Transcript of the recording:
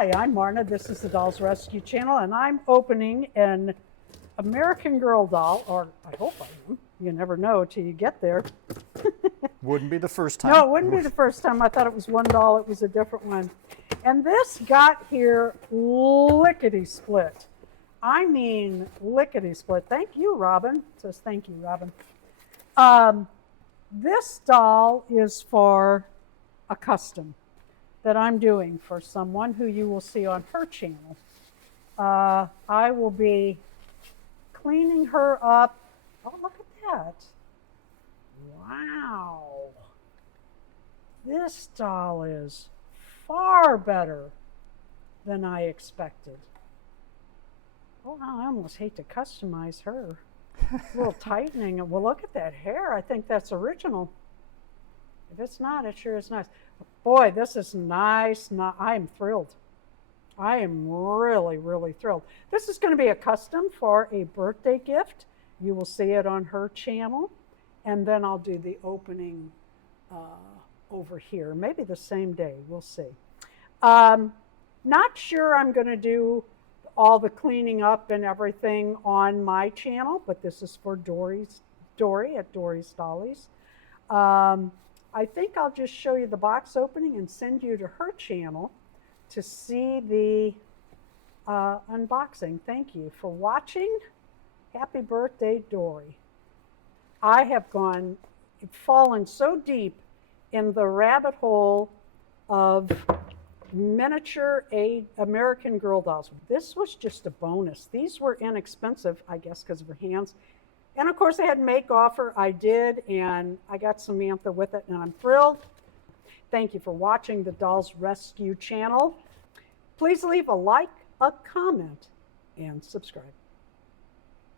Hi, I'm Marna. This is the Dolls Rescue Channel, and I'm opening an American Girl doll, or I hope I am. You never know till you get there. Wouldn't be the first time. No, it wouldn't be the first time. I thought it was one doll. It was a different one. And this got here lickety-split. I mean lickety-split. Thank you, Robin. It says thank you, Robin. This doll is for a custom that I'm doing for someone who you will see on her channel. I will be cleaning her up. Oh, look at that. Wow. This doll is far better than I expected. Oh, I almost hate to customize her. A little tightening. Well, look at that hair. I think that's original. If it's not, it sure is nice. Boy, this is nice. I am thrilled. I am really, really thrilled. This is going to be a custom for a birthday gift. You will see it on her channel. And then I'll do the opening over here. Maybe the same day. We'll see. Not sure I'm going to do all the cleaning up and everything on my channel, but this is for Dorie at Dorie's Dollies. I think I'll just show you the box opening and send you to her channel to see the unboxing. Thank you for watching. Happy birthday, Dorie. I have fallen so deep in the rabbit hole of miniature American Girl dolls. This was just a bonus. These were inexpensive, I guess, because of her hands. And of course, I had make offer. I did, and I got Samantha with it, and I'm thrilled. Thank you for watching the Dolls Rescue Channel. Please leave a like, a comment, and subscribe.